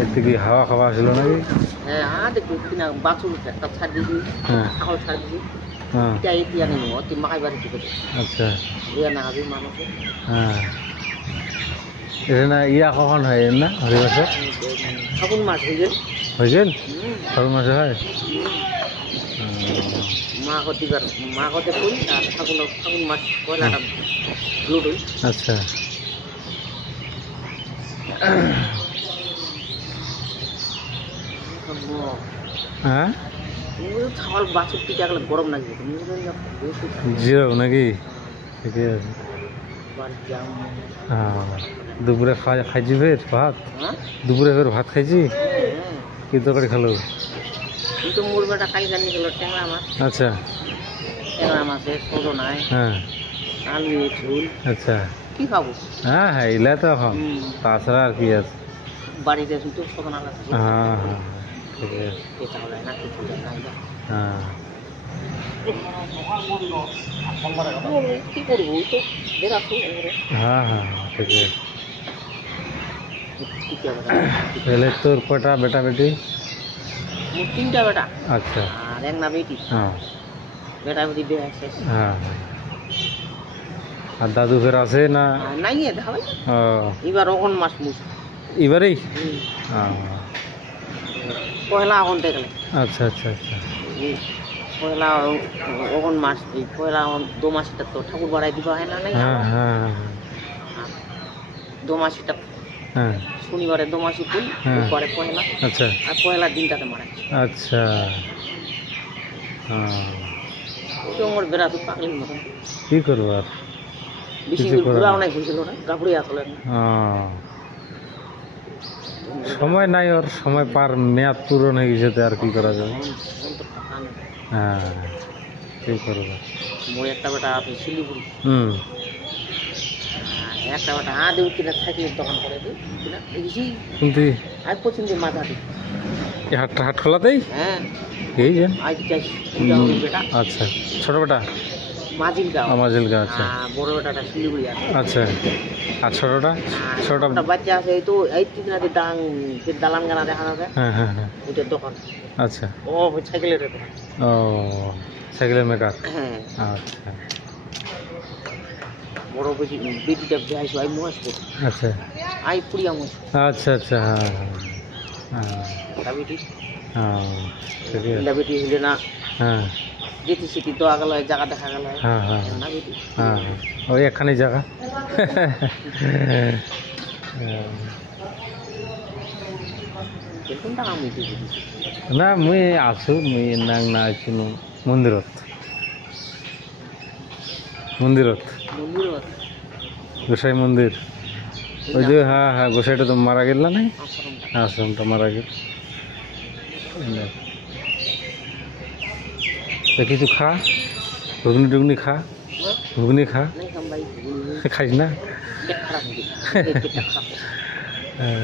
এতে কি হাওয়া খাওয়া ছিল নাকি? হ্যাঁ দেখো কিনা বাছুর একটা ছাড় দিবি, হ্যাঁ ছাগল ছাড় দিবি, হ্যাঁ এটা এতিয়া নেই অতি মাকাই বাড়ি দিবে আচ্ছা ইয়া না হবে মানুষের হ্যাঁ এটা না ইয়া কখন হয় না হরিবাসর ফাগুন মাস হয়ে গেল হয়েছেন ফাগুন মাসে হয় মা হতে কই আর ফাগুন মাস পয়লাটা লোড হই আচ্ছা হ্যাঁ ছাগল বাছুর টিকা গেলে গরম লাগে জিরো নাকি ঠিকই আছে হ্যাঁ দুপুরে খাইছি ফের ভাত দুপুরে ফের ভাত খাইছি কি তরকারি খালো কিন্তু মোর বেটা কালি জানি গেল ট্যাংরা মাছ আচ্ছা ট্যাংরা মাছের সজনায় হ্যাঁ আলু ঝোল আচ্ছা কি খাবো হ্যাঁ হ্যাঁ ইলা তো এখন তাছাড়া আর কি আছে বাড়িতে শুধু সজনা আছে হ্যাঁ হ্যাঁ ঠিক আছে এটা হলো না কিছু হ্যাঁ কি করবো তো বেরাচ্ছি হ্যাঁ হ্যাঁ ঠিক আছে তাহলে তোর কটা বেটা বেটি মোট 3টা বেটা আচ্ছা আর এক না বেটি হ্যাঁ বেটা বেটি বিয়ে শেষ হ্যাঁ আর দাদু ফের আছে না নাই দেখা ভাই ও এবার অখন মাস মুস এবারেই পয়লা অখন দেখলে আচ্ছা আচ্ছা আচ্ছা পয়লা অখন মাস এই পয়লা দু মাসটা তো ঠাকুর বাড়াই দিবা হয় না নাই হ্যাঁ হ্যাঁ দু মাসিটা হ্যাঁ শনিবারে দু মাসি ফুল পরে পয়লা আচ্ছা আর পয়লা দিনটাতে মারা আচ্ছা হ্যাঁ তো আমার বেড়াতে পাগলির মতন কি করবো আর বেশি ঘুরাও নাই ঘুরছিল না গাবড়ি আসলে সময় নাই ওর সময় পার মেয়াদ পূরণ হয়ে গেছে তো আর কি করা যাবে হ্যাঁ কি করবো মোর একটা বেটা আছে শিলিগুড়ি হুম একটা বেটা আদে উঠিনা সাইকেলের দোকান করে দিই দেখেছি কিন্তু আর পছন্দ মাথা দিই এই হাট খোলাতেই হ্যাঁ এই যে আজ চাই বেটা আচ্ছা ছোট বেটা মাঝিল গাঁও আমাজিল গা আচ্ছা বড় বেটাটা শিলিগুড়ি আছে আচ্ছা আর ছোটটা ছোটটা বাচ্চা আছে এই তো এই তিনটাতে দালান গানা দেখা যাবে হ্যাঁ হ্যাঁ হ্যাঁ ওইটার দোকান আচ্ছা ও সাইকেলের দোকান ও সাইকেলের মেকার হ্যাঁ আচ্ছা বড় বেটিটা বিয়ে আই মহেশপুর আচ্ছা আই পুরিয়া মহেশ আচ্ছা আচ্ছা হ্যাঁ হ্যাঁ বেটি হ্যাঁ ঠিক আছে বেটি হইলে না হ্যাঁ যেতে সেটি তো গেল জায়গা দেখা গেল হ্যাঁ হ্যাঁ না বেটি হ্যাঁ ওই একখানি জায়গা কোন টাকা আমি দিই না মুই আছো মুই নাং না আছো মন্দিরত মন্দির গোসাই মন্দির ওই যে হ্যাঁ হ্যাঁ গোসাইটা তো মারা গেল না আশ্রমটা মারা গেল কিছু খা ঘুগনি টুগনি খা ঘুগনি খা খাইস না